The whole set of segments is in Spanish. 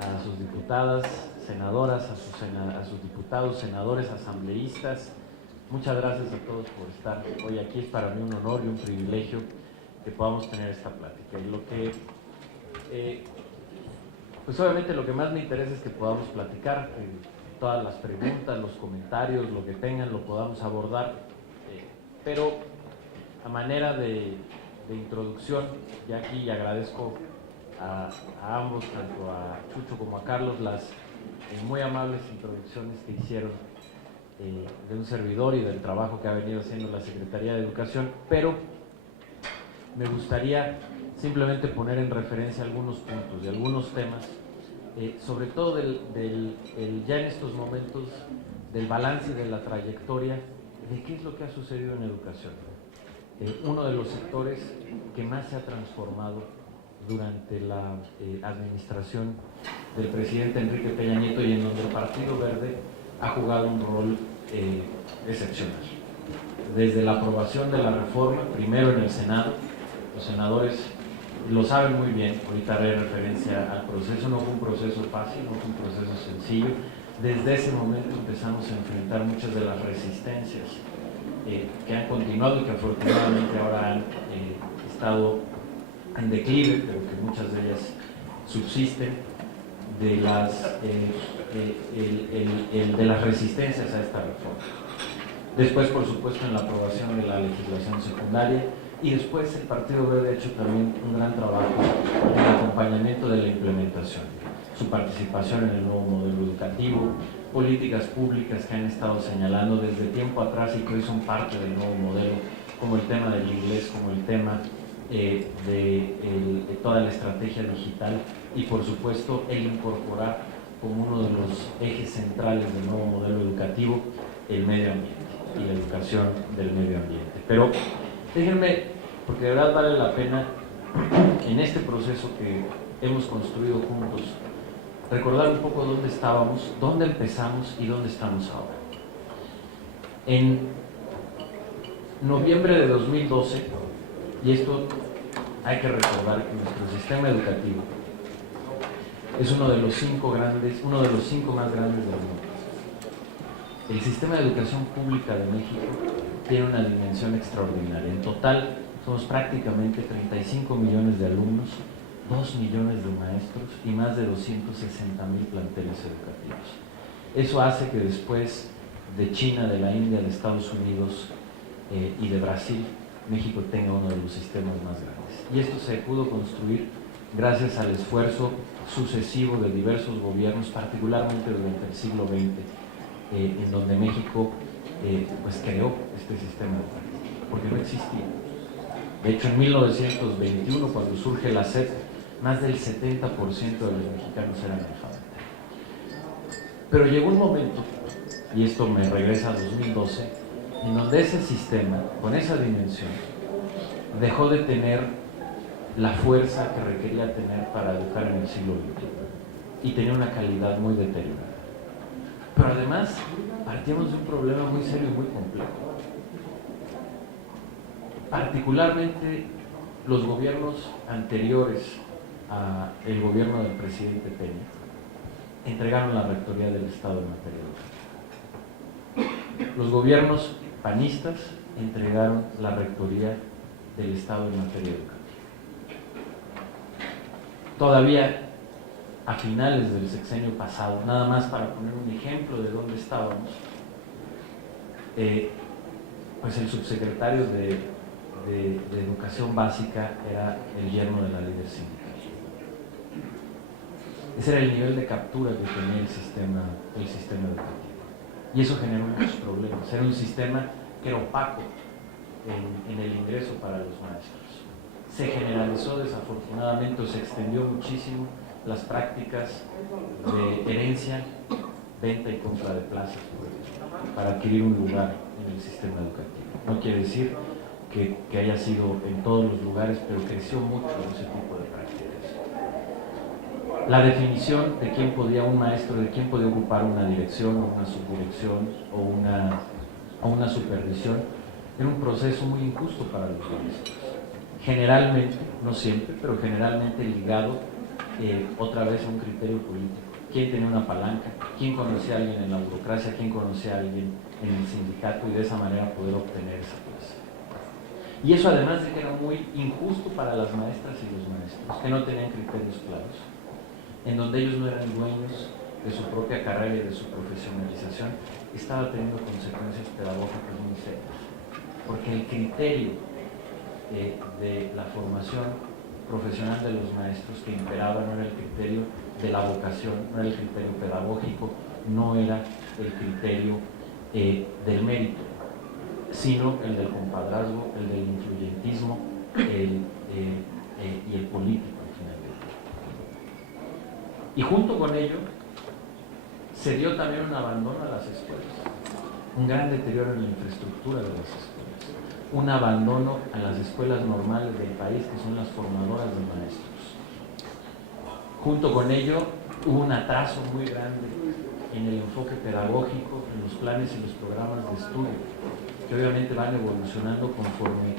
a sus diputadas, senadoras, a sus diputados, senadores, asambleístas. Muchas gracias a todos por estar hoy aquí. Es para mí un honor y un privilegio que podamos tener esta plática. Y lo que, pues obviamente lo que más me interesa es que podamos platicar, que todas las preguntas, los comentarios, lo que tengan, lo podamos abordar. Pero a manera de introducción, ya aquí agradezco a ambos, tanto a Chucho como a Carlos, las muy amables introducciones que hicieron de un servidor y del trabajo que ha venido haciendo la Secretaría de Educación, pero me gustaría simplemente poner en referencia algunos puntos y algunos temas, sobre todo ya en estos momentos del balance de la trayectoria de qué es lo que ha sucedido en educación. Uno de los sectores que más se ha transformado durante la administración del presidente Enrique Peña Nieto y en donde el Partido Verde ha jugado un rol excepcional. Desde la aprobación de la reforma, primero en el Senado, los senadores lo saben muy bien, ahorita haré referencia al proceso, no fue un proceso fácil, no fue un proceso sencillo. Desde ese momento empezamos a enfrentar muchas de las resistencias que han continuado y que afortunadamente ahora han estado en declive, pero que muchas de ellas subsisten, de las resistencias a esta reforma. Después, por supuesto, en la aprobación de la legislación secundaria, y después el Partido Verde ha hecho también un gran trabajo en el acompañamiento de la implementación, su participación en el nuevo modelo educativo, políticas públicas que han estado señalando desde tiempo atrás y que hoy son parte del nuevo modelo, como el tema del inglés, como el tema de toda la estrategia digital y por supuesto el incorporar como uno de los ejes centrales del nuevo modelo educativo el medio ambiente y la educación del medio ambiente. Pero déjenme, porque de verdad vale la pena en este proceso que hemos construido juntos, recordar un poco dónde estábamos, dónde empezamos y dónde estamos ahora. En noviembre de 2012, y esto hay que recordar que nuestro sistema educativo es uno de los cinco más grandes del mundo. El sistema de educación pública de México tiene una dimensión extraordinaria. En total somos prácticamente 35 millones de alumnos, 2 millones de maestros y más de 260,000 planteles educativos. Eso hace que después de China, de la India, de Estados Unidos y de Brasil, México tenga uno de los sistemas más grandes. Y esto se pudo construir gracias al esfuerzo sucesivo de diversos gobiernos, particularmente durante el siglo XX, en donde México pues creó este sistema educativo, porque no existía. De hecho, en 1921, cuando surge la SEP, más del 70% de los mexicanos eran analfabetas. Pero llegó un momento, y esto me regresa a 2012, en donde ese sistema, con esa dimensión, dejó de tener la fuerza que requería tener para educar en el siglo XX y tenía una calidad muy deteriorada. Pero además, partíamos de un problema muy serio y muy complejo. Particularmente los gobiernos anteriores al gobierno del presidente Peña entregaron la rectoría del Estado en materia educativa. Los gobiernos panistas entregaron la rectoría del Estado en materia educativa. Todavía a finales del sexenio pasado, nada más para poner un ejemplo de dónde estábamos, pues el subsecretario de Educación Básica era el yerno de la líder sindical. Ese era el nivel de captura que tenía el sistema educativo. Y eso generó muchos problemas. Era un sistema que era opaco en el ingreso para los maestros. Se generalizó desafortunadamente, o se extendió muchísimo las prácticas de herencia, venta y compra de plazas para adquirir un lugar en el sistema educativo. No quiere decir que haya sido en todos los lugares, pero creció mucho ese tipo de prácticas. La definición de quién podía un maestro, de quién podía ocupar una dirección, o una subdirección o una supervisión, era un proceso muy injusto para los maestros. Generalmente, no siempre, pero generalmente ligado otra vez a un criterio político. ¿Quién tenía una palanca? ¿Quién conocía a alguien en la burocracia? ¿Quién conocía a alguien en el sindicato? Y de esa manera poder obtener esa plaza. Y eso además de que era muy injusto para las maestras y los maestros, que no tenían criterios claros, en donde ellos no eran dueños de su propia carrera y de su profesionalización, estaba teniendo consecuencias pedagógicas muy serias. Porque el criterio de la formación profesional de los maestros que imperaba no era el criterio de la vocación, no era el criterio pedagógico, no era el criterio del mérito, sino el del compadrazgo, el del influyentismo y el político al final del día. Y junto con ello se dio también un abandono a las escuelas, un gran deterioro en la infraestructura de las escuelas, un abandono a las escuelas normales del país, que son las formadoras de maestros. Junto con ello hubo un atraso muy grande en el enfoque pedagógico, en los planes y los programas de estudio, que obviamente van evolucionando conforme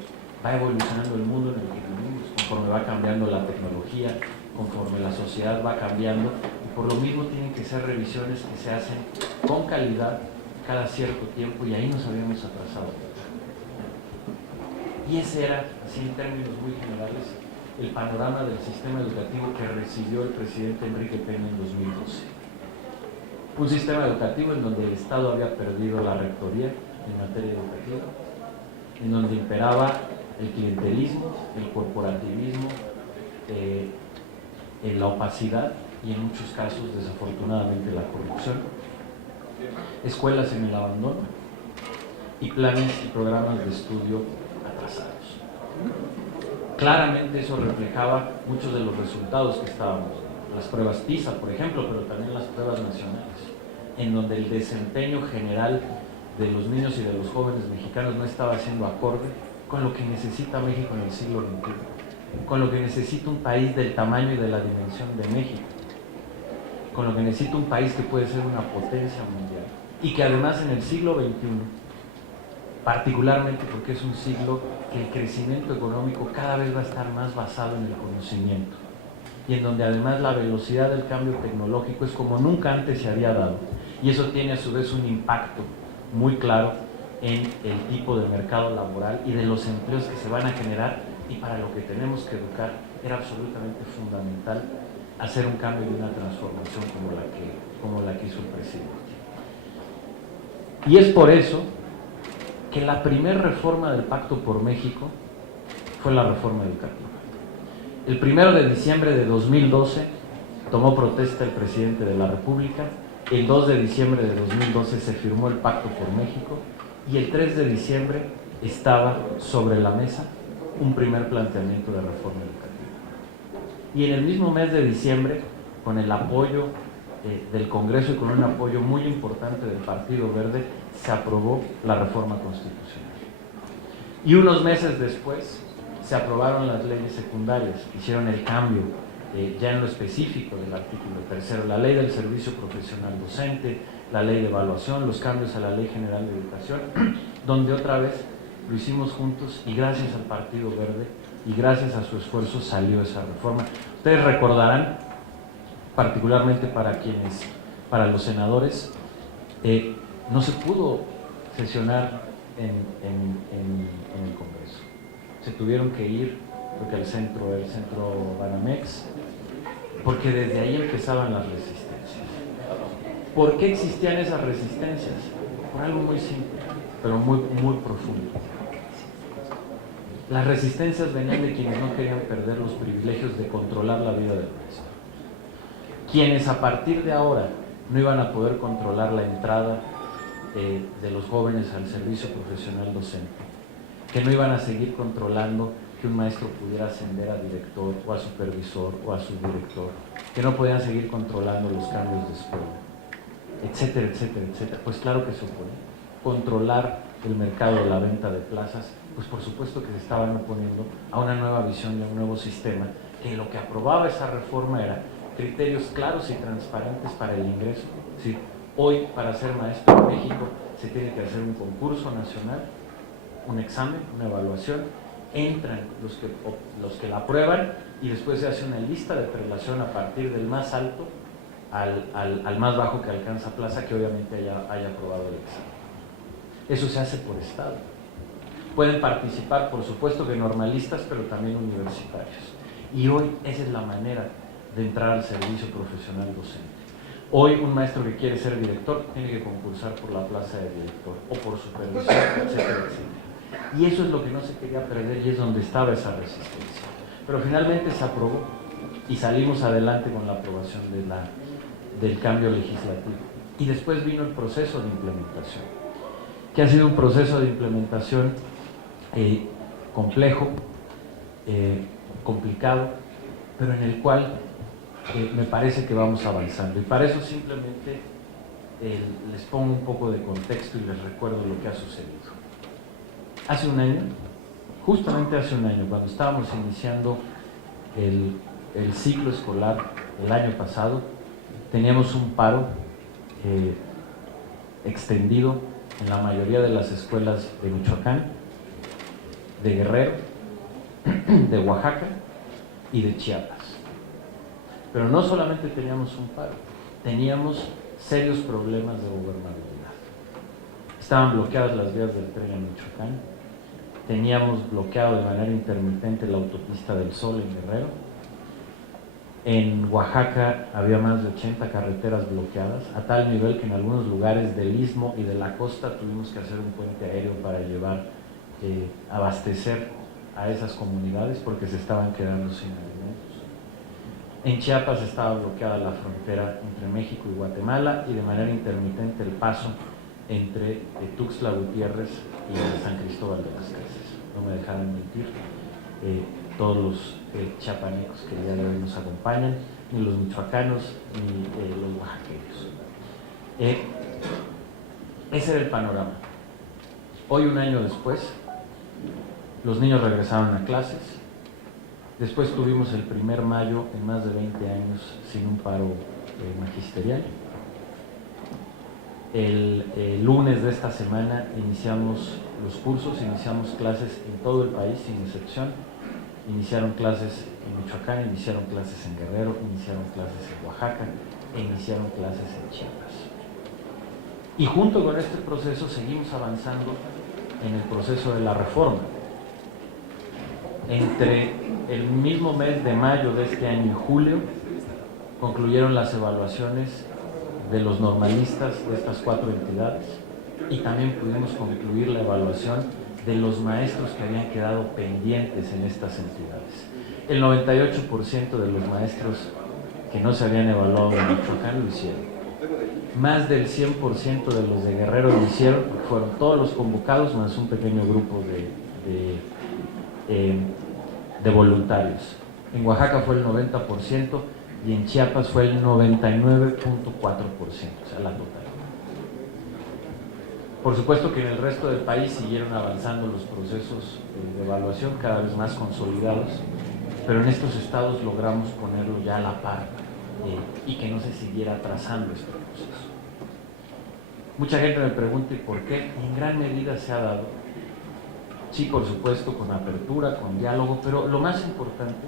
va evolucionando el mundo en el que vivimos, conforme va cambiando la tecnología, conforme la sociedad va cambiando, y por lo mismo tienen que ser revisiones que se hacen con calidad cada cierto tiempo, y ahí nos habíamos atrasado. Y ese era, así en términos muy generales, el panorama del sistema educativo que recibió el presidente Enrique Peña en 2012. Un sistema educativo en donde el Estado había perdido la rectoría en materia educativa, en donde imperaba el clientelismo, el corporativismo, la opacidad y en muchos casos, desafortunadamente, la corrupción, escuelas en el abandono y planes y programas de estudio atrasados. Claramente eso reflejaba muchos de los resultados que estábamos viendo. Las pruebas PISA, por ejemplo, pero también las pruebas nacionales, en donde el desempeño general de los niños y de los jóvenes mexicanos no estaba siendo acorde con lo que necesita México en el siglo XXI, con lo que necesita un país del tamaño y de la dimensión de México, con lo que necesita un país que puede ser una potencia mundial y que además en el siglo XXI, particularmente porque es un siglo que el crecimiento económico cada vez va a estar más basado en el conocimiento y en donde además la velocidad del cambio tecnológico es como nunca antes se había dado, y eso tiene a su vez un impacto muy claro en el tipo de mercado laboral y de los empleos que se van a generar, y para lo que tenemos que educar era absolutamente fundamental hacer un cambio y una transformación como la que hizo el presidente. Y es por eso que la primera reforma del Pacto por México fue la reforma educativa. El 1 de diciembre de 2012 tomó protesta el presidente de la República, el 2 de diciembre de 2012 se firmó el Pacto por México y el 3 de diciembre estaba sobre la mesa un primer planteamiento de reforma educativa. Y en el mismo mes de diciembre, con el apoyo del Congreso y con un apoyo muy importante del Partido Verde, se aprobó la reforma constitucional. Y unos meses después se aprobaron las leyes secundarias, hicieron el cambio ya en lo específico del artículo 3, la ley del servicio profesional docente, la ley de evaluación, los cambios a la Ley General de Educación, donde otra vez lo hicimos juntos y gracias al Partido Verde y gracias a su esfuerzo salió esa reforma. Ustedes recordarán, particularmente para los senadores, no se pudo sesionar en el Congreso. Se tuvieron que ir, creo que el centro Banamex, porque desde ahí empezaban las resistencias. ¿Por qué existían esas resistencias? Por algo muy simple, pero muy, muy profundo. Las resistencias venían de quienes no querían perder los privilegios de controlar la vida del maestro. Quienes a partir de ahora no iban a poder controlar la entrada de los jóvenes al servicio profesional docente, que no iban a seguir controlando que un maestro pudiera ascender a director o a supervisor o a subdirector, que no podían seguir controlando los cambios de escuela, etcétera, etcétera, etcétera. Pues claro que se opone. Controlar el mercado de la venta de plazas, pues por supuesto que se estaban oponiendo a una nueva visión y a un nuevo sistema, que lo que aprobaba esa reforma era criterios claros y transparentes para el ingreso. Es decir, hoy para ser maestro en México se tiene que hacer un concurso nacional, un examen, una evaluación, entran los que la aprueban y después se hace una lista de prelación a partir del más alto al más bajo que alcanza plaza, que obviamente haya aprobado el examen. Eso se hace por estado. Pueden participar, por supuesto, que normalistas, pero también universitarios. Y hoy esa es la manera de entrar al servicio profesional docente. Hoy un maestro que quiere ser director tiene que concursar por la plaza de director o por supervisor, etcétera, etcétera. Y eso es lo que no se quería perder y es donde estaba esa resistencia. Pero finalmente se aprobó y salimos adelante con la aprobación del cambio legislativo. Y después vino el proceso de implementación, que ha sido un proceso de implementación complejo, complicado, pero en el cual me parece que vamos avanzando. Y para eso simplemente les pongo un poco de contexto y les recuerdo lo que ha sucedido. Hace un año, justamente hace un año, cuando estábamos iniciando el ciclo escolar el año pasado, teníamos un paro extendido en la mayoría de las escuelas de Michoacán, de Guerrero, de Oaxaca y de Chiapas. Pero no solamente teníamos un paro, teníamos serios problemas de gobernabilidad. Estaban bloqueadas las vías del tren en Michoacán, teníamos bloqueado de manera intermitente la autopista del Sol en Guerrero. En Oaxaca había más de 80 carreteras bloqueadas, a tal nivel que en algunos lugares del istmo y de la costa tuvimos que hacer un puente aéreo para llevar, abastecer a esas comunidades porque se estaban quedando sin alimentos. En Chiapas estaba bloqueada la frontera entre México y Guatemala y de manera intermitente el paso entre Tuxtla Gutiérrez y San Cristóbal de las Casas. No me dejaron mentir todos los chiapanecos que ya de hoy nos acompañan, ni los michoacanos, ni los oaxaqueños. Ese era el panorama. Hoy, un año después, los niños regresaron a clases. Después tuvimos el primer mayo en más de 20 años sin un paro magisterial. El lunes de esta semana iniciamos los cursos, iniciamos clases en todo el país sin excepción. Iniciaron clases en Michoacán, iniciaron clases en Guerrero, iniciaron clases en Oaxaca e iniciaron clases en Chiapas. Y junto con este proceso seguimos avanzando en el proceso de la reforma. Entre el mismo mes de mayo de este año y julio concluyeron las evaluaciones de los normalistas de estas 4 entidades y también pudimos concluir la evaluación de los maestros que habían quedado pendientes en estas entidades. El 98% de los maestros que no se habían evaluado en Michoacán lo hicieron. Más del 100% de los de Guerrero lo hicieron, porque fueron todos los convocados más un pequeño grupo de voluntarios. En Oaxaca fue el 90% y en Chiapas fue el 99.4%, o sea, la totalidad. Por supuesto que en el resto del país siguieron avanzando los procesos de evaluación cada vez más consolidados, pero en estos estados logramos ponerlo ya a la par y que no se siguiera atrasando este proceso. Mucha gente me pregunta ¿y por qué? En gran medida se ha dado, sí, por supuesto, con apertura, con diálogo, pero lo más importante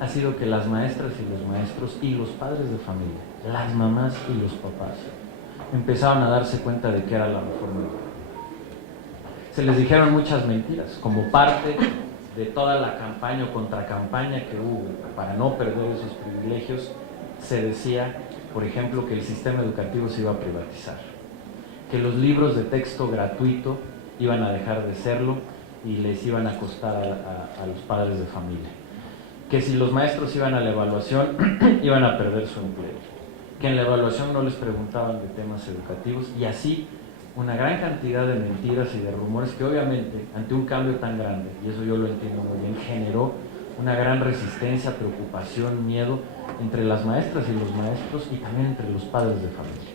ha sido que las maestras y los maestros y los padres de familia, las mamás y los papás, empezaron a darse cuenta de que era la reforma laboral. Se les dijeron muchas mentiras, como parte de toda la campaña o contracampaña que hubo para no perder esos privilegios. Se decía, por ejemplo, que el sistema educativo se iba a privatizar, que los libros de texto gratuito iban a dejar de serlo y les iban a costar a los padres de familia, que si los maestros iban a la evaluación iban a perder su empleo, que en la evaluación no les preguntaban de temas educativos, y así una gran cantidad de mentiras y de rumores que obviamente ante un cambio tan grande, y eso yo lo entiendo muy bien, generó una gran resistencia, preocupación, miedo entre las maestras y los maestros y también entre los padres de familia.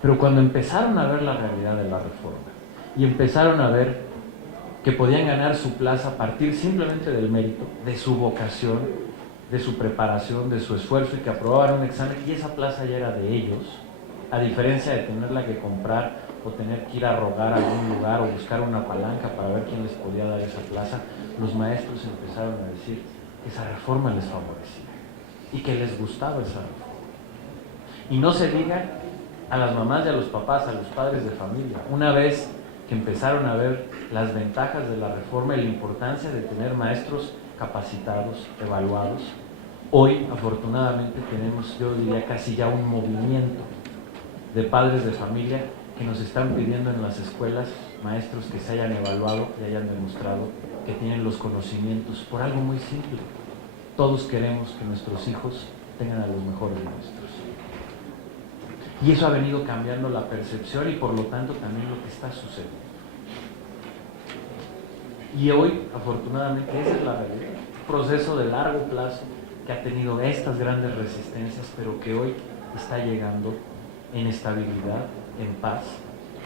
Pero cuando empezaron a ver la realidad de la reforma y empezaron a ver que podían ganar su plaza a partir simplemente del mérito, de su vocación, de su preparación, de su esfuerzo, y que aprobaban un examen y esa plaza ya era de ellos, a diferencia de tenerla que comprar o tener que ir a rogar a algún lugar o buscar una palanca para ver quién les podía dar esa plaza, los maestros empezaron a decir que esa reforma les favorecía y que les gustaba esa reforma. Y no se diga a las mamás y a los papás, a los padres de familia, una vez que empezaron a ver las ventajas de la reforma y la importancia de tener maestros capacitados, evaluados, hoy afortunadamente tenemos, yo diría, casi ya un movimiento de padres de familia que nos están pidiendo en las escuelas maestros que se hayan evaluado y hayan demostrado que tienen los conocimientos por algo muy simple. Todos queremos que nuestros hijos tengan a los mejores maestros. Y eso ha venido cambiando la percepción y por lo tanto también lo que está sucediendo. Y hoy, afortunadamente, esa es la realidad. Un proceso de largo plazo que ha tenido estas grandes resistencias, pero que hoy está llegando en estabilidad, en paz,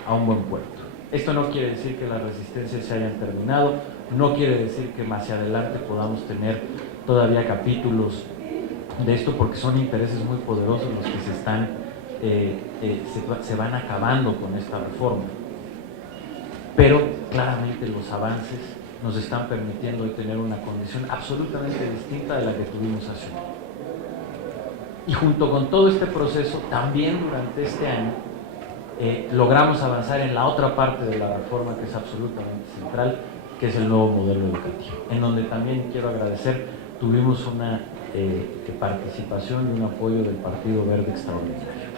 a un buen puerto. Esto no quiere decir que las resistencias se hayan terminado, no quiere decir que más adelante podamos tener todavía capítulos de esto, porque son intereses muy poderosos los que se van acabando con esta reforma. Pero claramente los avances nos están permitiendo hoy tener una condición absolutamente distinta de la que tuvimos hace un año. Y junto con todo este proceso, también durante este año, logramos avanzar en la otra parte de la reforma que es absolutamente central, que es el nuevo modelo educativo, en donde también quiero agradecer, tuvimos una participación y un apoyo del Partido Verde extraordinario.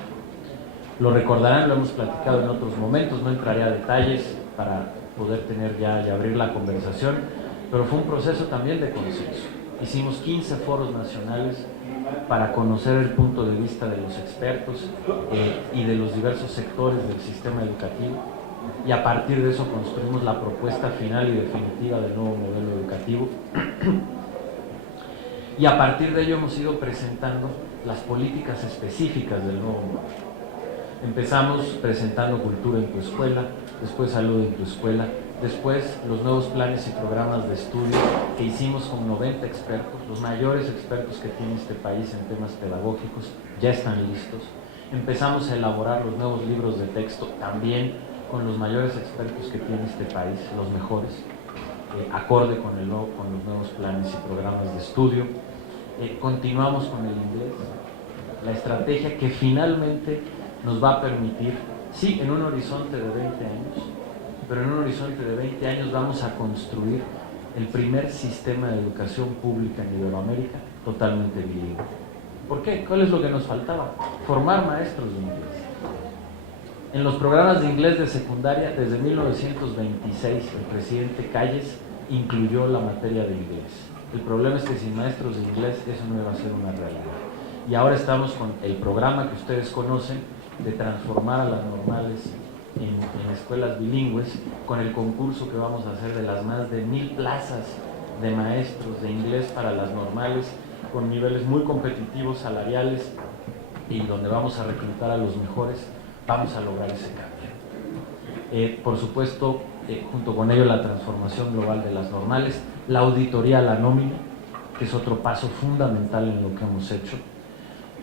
Lo recordarán, lo hemos platicado en otros momentos, no entraré a detalles para poder tener ya y abrir la conversación, pero fue un proceso también de consenso. Hicimos 15 foros nacionales para conocer el punto de vista de los expertos y de los diversos sectores del sistema educativo, y a partir de eso construimos la propuesta final y definitiva del nuevo modelo educativo. Y a partir de ello hemos ido presentando las políticas específicas del nuevo modelo. Empezamos presentando cultura en tu escuela, después salud en tu escuela, después los nuevos planes y programas de estudio que hicimos con 90 expertos, los mayores expertos que tiene este país en temas pedagógicos, ya están listos. Empezamos a elaborar los nuevos libros de texto también con los mayores expertos que tiene este país, los mejores, acorde con los nuevos planes y programas de estudio. Continuamos con el inglés, la estrategia que finalmente nos va a permitir, sí, en un horizonte de 20 años, pero en un horizonte de 20 años vamos a construir el primer sistema de educación pública en Iberoamérica totalmente bilingüe. ¿Por qué? ¿Cuál es lo que nos faltaba? Formar maestros de inglés. En los programas de inglés de secundaria, desde 1926, el presidente Calles incluyó la materia de inglés. El problema es que sin maestros de inglés eso no iba a ser una realidad. Y ahora estamos con el programa que ustedes conocen de transformar a las normales en escuelas bilingües, con el concurso que vamos a hacer de las más de 1000 plazas de maestros de inglés para las normales, con niveles muy competitivos salariales y donde vamos a reclutar a los mejores, vamos a lograr ese cambio. Por supuesto, junto con ello la transformación global de las normales, la auditoría a la nómina, que es otro paso fundamental en lo que hemos hecho.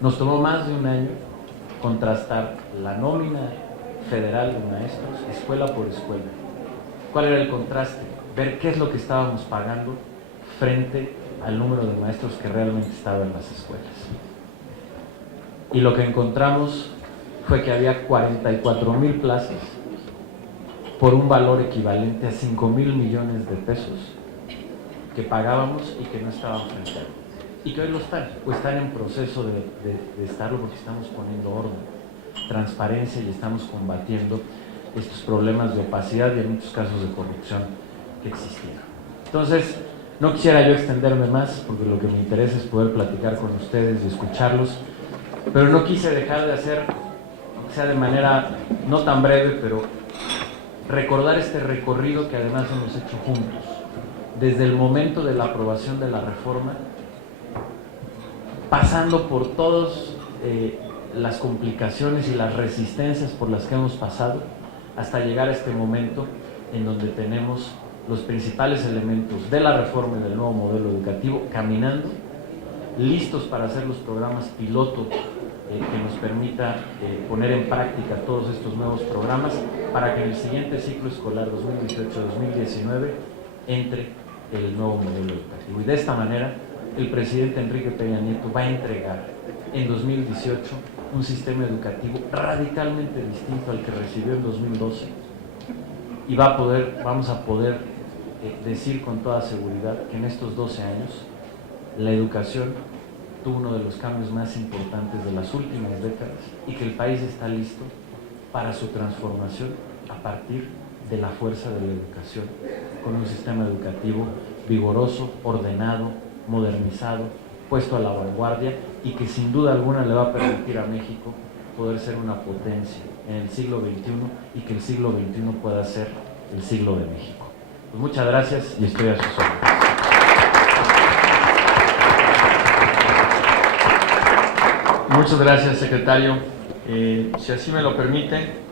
Nos tomó más de un año contrastar la nómina federal de maestros, escuela por escuela. ¿Cuál era el contraste? Ver qué es lo que estábamos pagando frente al número de maestros que realmente estaban en las escuelas. Y lo que encontramos fue que había 44,000 plazas por un valor equivalente a 5,000 millones de pesos que pagábamos y que no estaban frente a él. Y que hoy lo están, o están en proceso de estarlo, porque estamos poniendo orden, transparencia, y estamos combatiendo estos problemas de opacidad y en muchos casos de corrupción que existían. Entonces, no quisiera yo extenderme más, porque lo que me interesa es poder platicar con ustedes y escucharlos, pero no quise dejar de hacer, aunque sea de manera no tan breve, pero recordar este recorrido que además hemos hecho juntos, desde el momento de la aprobación de la reforma, pasando por todas las complicaciones y las resistencias por las que hemos pasado, hasta llegar a este momento en donde tenemos los principales elementos de la reforma y del nuevo modelo educativo caminando, listos para hacer los programas piloto que nos permita poner en práctica todos estos nuevos programas para que en el siguiente ciclo escolar 2018-2019 entre el nuevo modelo educativo. Y de esta manera, el presidente Enrique Peña Nieto va a entregar en 2018 un sistema educativo radicalmente distinto al que recibió en 2012 y vamos a poder decir con toda seguridad que en estos 12 años la educación tuvo uno de los cambios más importantes de las últimas décadas y que el país está listo para su transformación a partir de la fuerza de la educación, con un sistema educativo vigoroso, ordenado, modernizado, puesto a la vanguardia y que sin duda alguna le va a permitir a México poder ser una potencia en el siglo XXI y que el siglo XXI pueda ser el siglo de México. Pues muchas gracias y estoy a sus órdenes. Muchas gracias, secretario. Si así me lo permite,